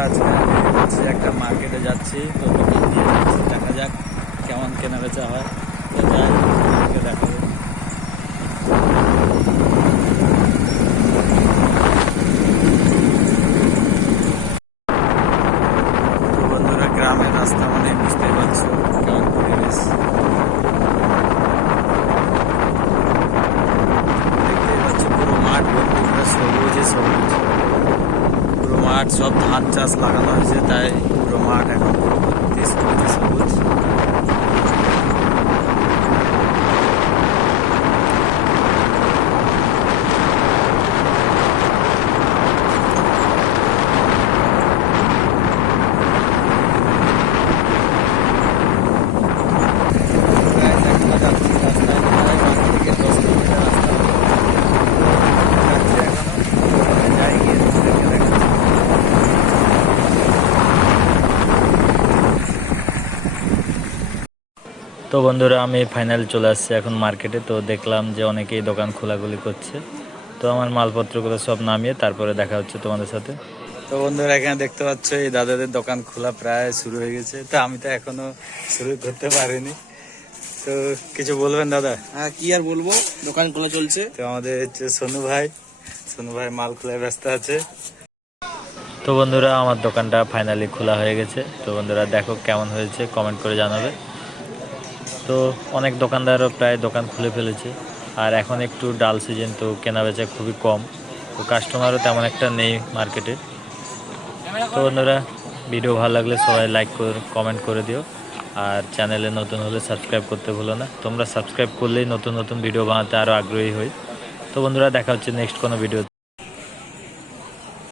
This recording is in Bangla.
বন্ধুরা, আজকে আমি হচ্ছে একটা মার্কেটে যাচ্ছি, তো দোকান দিয়ে যাচ্ছি, দেখা যাক কেমন কেনা বেচা হয়। তো যাই, আপনাদেরকে দেখাবো। তো বন্ধুরা, গ্রামের রাস্তা মানে বুঝতেই পারছো কেমন পরিবেশ। দেখতেই পাচ্ছ পুরো মাঠ ভর্তি, পুরো সবুজে সবুজ। পুরো মাঠ সব ধান চাষ লাগানো হয়েছে, তাই পুরো মাঠ এখন পুরো ভর্তি সবুজে সবুজ। প্রায় দেখা যাচ্ছি রাস্তায়, প্রায় 5 থেকে 10 কিলোমিটার রাস্তা যাচ্ছি এখনো। যাই গিয়ে তোমাদেরকে দেখাচ্ছি। তো বন্ধুরা, আমি ফাইনাল চলে আসছি এখন মার্কেটে। তো দেখলাম যে অনেকেই দোকান খোলাখুলি করছে, তো আমার মালপত্রগুলো সব নামিয়ে তারপরে দেখা হচ্ছে তোমাদের সাথে। তো বন্ধুরা, এখানে দেখতে পাচ্ছ এই দাদাদের দোকান খোলা প্রায় শুরু হয়ে গেছে, তো আমি তো এখনো শুরু করতে পারিনি। তো কিছু বলবেন দাদা? হ্যাঁ, কি আর বলবো, দোকান খোলা চলছে। তো আমাদের হচ্ছে সোনু ভাই মাল খোলায় ব্যস্ত আছে। তো বন্ধুরা, আমার দোকানটা ফাইনালি খোলা হয়ে গেছে। তো বন্ধুরা, দেখো কেমন হয়েছে কমেন্ট করে জানাবে। তো অনেক দোকানদারও প্রায় দোকান খুলে ফেলেছে, আর এখন একটু ডাল সিজন, তো কেনা বেচা খুবই কম, তো কাস্টমারও তেমন একটা নেই মার্কেটে। তো বন্ধুরা, ভিডিও ভালো লাগলে সবাই লাইক করে কমেন্ট করে দিও, আর চ্যানেলে নতুন হলে সাবস্ক্রাইব করতে ভুলো না। তোমরা সাবস্ক্রাইব করলেই নতুন নতুন ভিডিও বানাতে আরও আগ্রহী হই। তো বন্ধুরা, দেখা হচ্ছে নেক্সট কোনো ভিডিও।